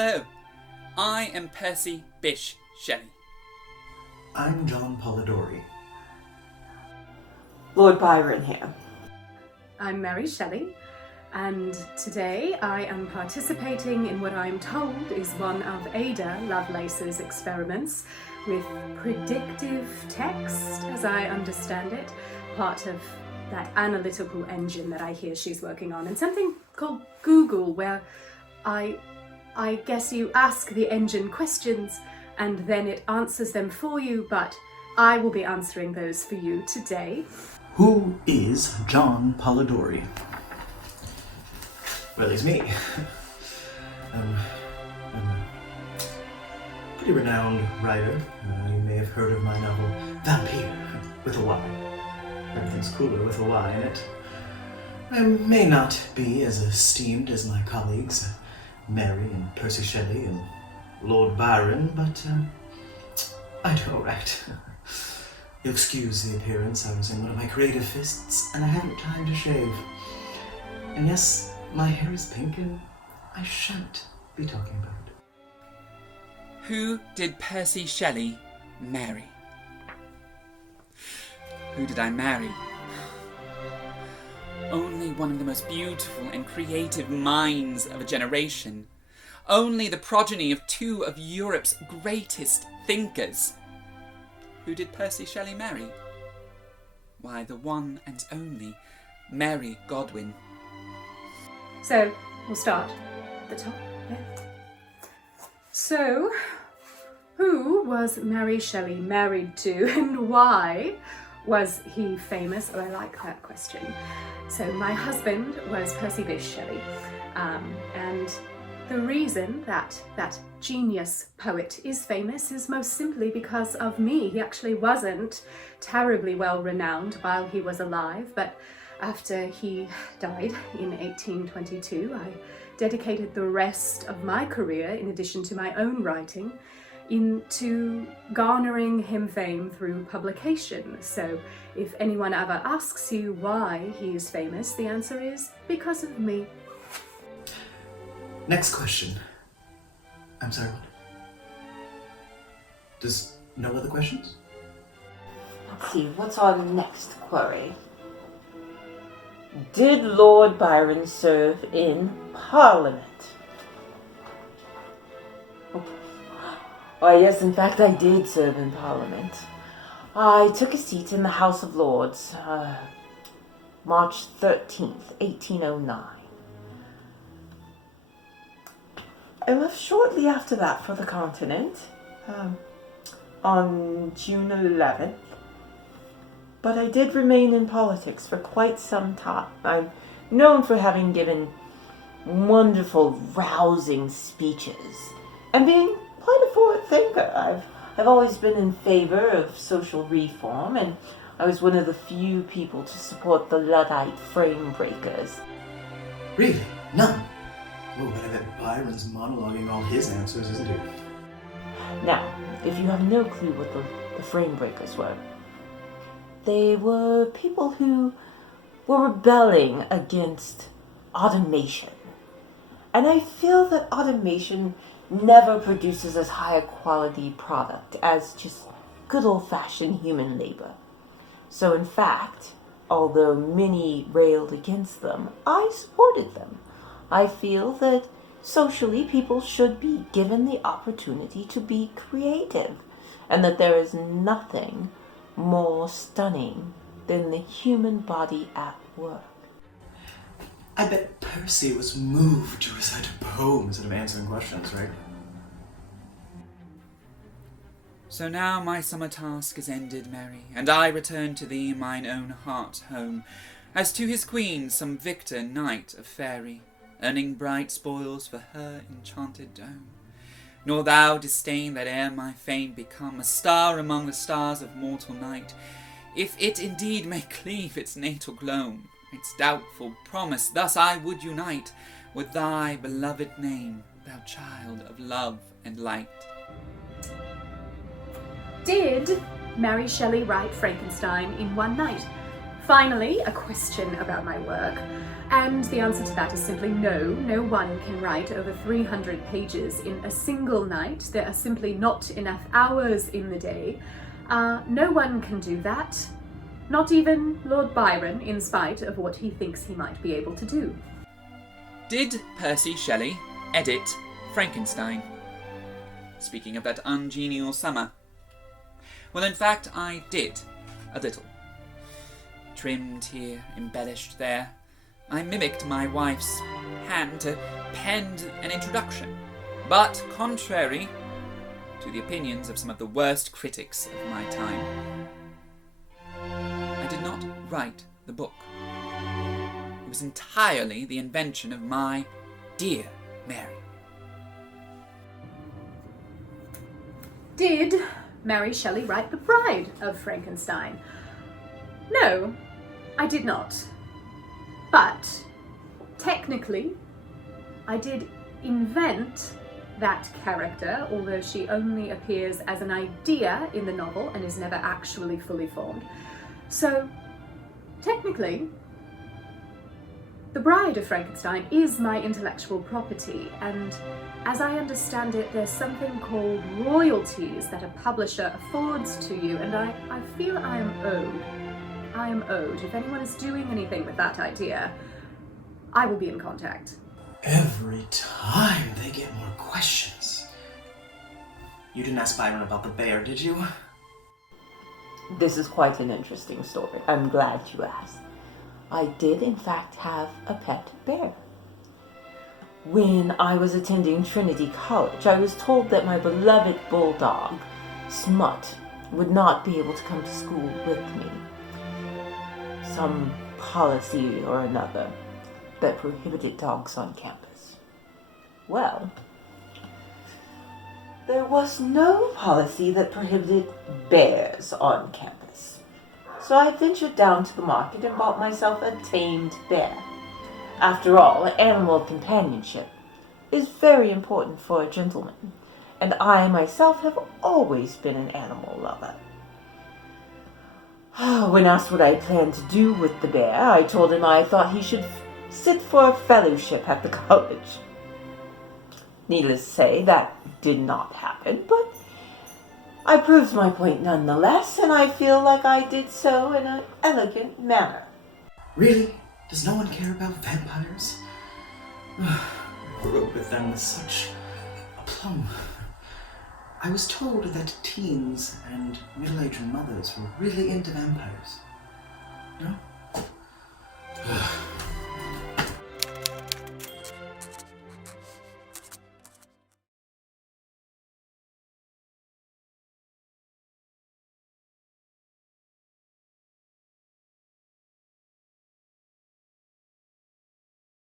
Hello, I am Percy Bysshe Shelley. I'm John Polidori. Lord Byron here. I'm Mary Shelley, and today I am participating in what I'm told is one of Ada Lovelace's experiments with predictive text, as I understand it, part of that analytical engine that I hear she's working on, and something called Google, where I guess you ask the engine questions and then it answers them for you, but I will be answering those for you today. Who is John Polidori? Well, he's me. I'm a pretty renowned writer. You may have heard of my novel, Vampire, with a Y. Everything's cooler with a Y in it. I may not be as esteemed as my colleagues, Mary and Percy Shelley and Lord Byron, but I do all right. You'll excuse the appearance. I was in one of my creative fists, and I haven't time to shave. And yes, my hair is pink, and I shan't be talking about it. Who did Percy Shelley marry? Who did I marry? Only one of the most beautiful and creative minds of a generation. Only the progeny of two of Europe's greatest thinkers. Who did Percy Shelley marry? Why, the one and only Mary Godwin. So, we'll start at the top. Yeah. So, who was Mary Shelley married to, and why was he famous? Oh, I like that question. So, my husband was Percy Bysshe Shelley, and the reason that that genius poet is famous is most simply because of me. He actually wasn't terribly well renowned while he was alive, but after he died in 1822, I dedicated the rest of my career, in addition to my own writing, into garnering him fame through publication. So if anyone ever asks you why he is famous, the answer is because of me. Next question. I'm sorry, what? Does no other questions? Let's see, what's our next query? Did Lord Byron serve in Parliament? Oh, yes, in fact, I did serve in Parliament. I took a seat in the House of Lords, March 13th, 1809. I left shortly after that for the continent, on June 11th. But I did remain in politics for quite some time. I'm known for having given wonderful, rousing speeches and being quite a forward thinker. I've always been in favor of social reform, and I was one of the few people to support the Luddite frame breakers. Really? None? Oh, but I bet Byron's monologuing all his answers, isn't he? Now, if you have no clue what the frame breakers were, they were people who were rebelling against automation. And I feel that automation never produces as high a quality product as just good old-fashioned human labor. So in fact, although many railed against them, I supported them. I feel that socially people should be given the opportunity to be creative, and that there is nothing more stunning than the human body at work. I bet Percy was moved to recite a poem instead of answering questions, right? So now my summer task is ended, Mary, and I return to thee mine own heart home, as to his queen some victor knight of faery, earning bright spoils for her enchanted dome. Nor thou disdain that ere my fame become a star among the stars of mortal night, if it indeed may cleave its natal gloam, its doubtful promise thus I would unite with thy beloved name, thou child of love and light. Did Mary Shelley write Frankenstein in one night? Finally, a question about my work. And the answer to that is simply no. No one can write over 300 pages in a single night. There are simply not enough hours in the day. No one can do that. Not even Lord Byron, in spite of what he thinks he might be able to do. Did Percy Shelley edit Frankenstein? Speaking of that ungenial summer. Well, in fact, I did. A little. Trimmed here, embellished there. I mimicked my wife's hand to pen an introduction. But, contrary to the opinions of some of the worst critics of my time, I did not write the book. It was entirely the invention of my dear Mary. Did Mary Shelley write The Bride of Frankenstein? No, I did not. But, technically, I did invent that character, although she only appears as an idea in the novel and is never actually fully formed. So, technically, The Bride of Frankenstein is my intellectual property, and as I understand it, there's something called royalties that a publisher affords to you, and I feel I am owed. I am owed. If anyone is doing anything with that idea, I will be in contact. Every time they get more questions. You didn't ask Byron about the bear, did you? This is quite an interesting story. I'm glad you asked. I did, in fact, have a pet bear. When I was attending Trinity College, I was told that my beloved bulldog, Smut, would not be able to come to school with me. Some policy or another that prohibited dogs on campus. Well, there was no policy that prohibited bears on campus. So I ventured down to the market and bought myself a tamed bear. After all, animal companionship is very important for a gentleman, and I myself have always been an animal lover. When asked what I planned to do with the bear, I told him I thought he should sit for a fellowship at the college. Needless to say, that did not happen, but I proved my point nonetheless, and I feel like I did so in an elegant manner. Really? Does no one care about vampires? I grew up with them with such aplomb. I was told that teens and middle-aged mothers were really into vampires. No?